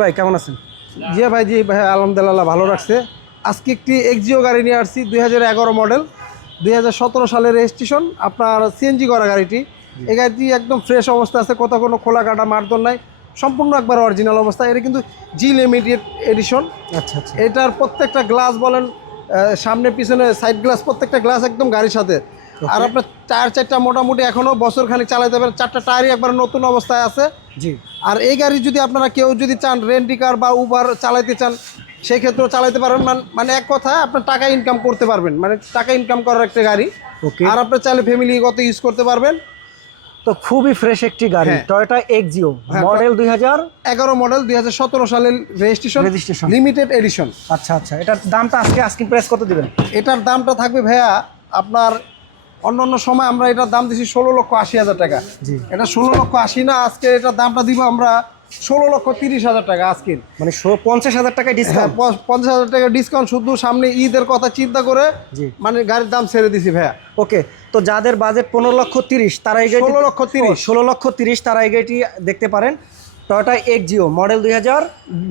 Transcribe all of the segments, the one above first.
ভাই কেমন আছেন? জি ভাই, জি ভাই, আলহামদুলিল্লাহ ভালো রাখছে। আজকে একটি এক্সিও গাড়ি নিয়ে আসছি, 2011 মডেল, 2017 সালের রেজিস্ট্রেশন, আপনার সিএনজি করা গাড়িটি। এই গাড়িটি একদম ফ্রেশ অবস্থা আছে, কোথাও কোনো খোলা কাটা মারদর নাই, সম্পূর্ণ একবার অরিজিনাল অবস্থা। এটা কিন্তু জি লিমিটেড এডিশন। আচ্ছা আচ্ছা। এটার প্রত্যেকটা গ্লাস বলেন, সামনে পিছনে সাইড গ্লাস, প্রত্যেকটা গ্লাস একদম গাড়ির সাথে। আর আপনার টায়ার চারটা মোটামুটি এখনও বছর খানিক চালাতে পারেন, চারটা টায়ারই একবার নতুন অবস্থায় আছে। জি। আর এই গাড়ি যদি আপনারা কেউ যদি চান রেন্টি কার বা উবার চালাতে চান, সেই ক্ষেত্রেও চালাতে পারবেন। মানে এক কথা, আপনার টাকা ইনকাম করতে পারবেন, মানে টাকা ইনকাম করার একটা গাড়ি। ওকে। আর আপনার চাইলে ফ্যামিলিগত ইউজ করতে পারবেন। তো খুবই ফ্রেশ একটি গাড়ি, হ্যাঁ। টয়োটা এক্সিও, হ্যাঁ, মডেল 11 মডেল, 2017 সালের রেজিস্ট্রেশন, রেজিস্ট্রেশন। Limited edition. আচ্ছা আচ্ছা, এটার দামটা আজকে আস্কিং প্রাইস কত দিবেন? এটার দামটা থাকবে ভাইয়া আপনার, অন্য সময় আমরা এটার দাম দিচ্ছি 16,80,000 টাকা। জি। এটা 16,80,000 না, আজকে এটার দামটা দিব আমরা 16,30,000 টাকা আজকে। মানে 50,000 টাকায় হ্যাঁ, ডিসকাউন্ট। 50,000 টাকা ডিসকাউন্ট, শুধু সামনে ঈদের কথা চিন্তা করে জি। মানে গাড়ির দাম ছেড়ে দিছি ভাইয়া। ওকে, তো যাদের বাজেট 15,30,000 তারা এই গাড়ি 16,30,000 16,30,000 তারা এই গাড়িটি দেখতে পারেন। Toyota Axio model 2000,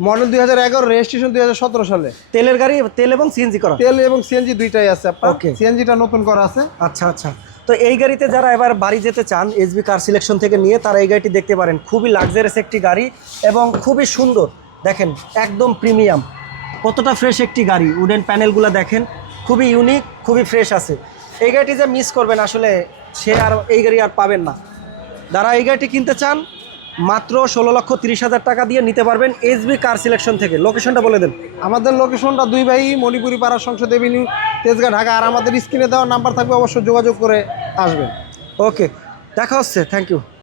model 2011, registration 2017 সালে। তেলের গাড়ি, তেল এবং সিএনজি করা। তেল এবং সিএনজি দুইটাই আছে আপনার। Okay. সিএনজিটা নতুন করা আছে। আচ্ছা আচ্ছা, তো এই গাড়িতে যারা এবার বাড়ি যেতে চান এসবি কার সিলেকশন থেকে নিয়ে, তারা এই গাড়িটি দেখতে পারেন। খুবই লাক্সারিয়াস একটি গাড়ি এবং খুবই সুন্দর। দেখেন একদম প্রিমিয়াম, কতটা ফ্রেশ একটি গাড়ি। উডেন প্যানেলগুলো দেখেন, খুবই ইউনিক, খুবই ফ্রেশ আছে। এই গাড়িটি যে মিস করবেন আসলে, সে আর এই গাড়ি আর পাবেন না। যারা এই গাড়িটি কিনতে চান মাত্র 16,30,000 টাকা দিয়ে নিতে পারবেন এসবি কার সিলেকশন থেকে। লোকেশনটা বলে দেন। আমাদের লোকেশনটা দুই ভাই, মণিপুরি পাড়া, সংসদ এভিনিউ, তেজগাঁ, ঢাকা। আর আমাদের স্ক্রিনে দেওয়া নাম্বার থাকবে, অবশ্যই যোগাযোগ করে আসবেন। ওকে, দেখা হচ্ছে। Thank you.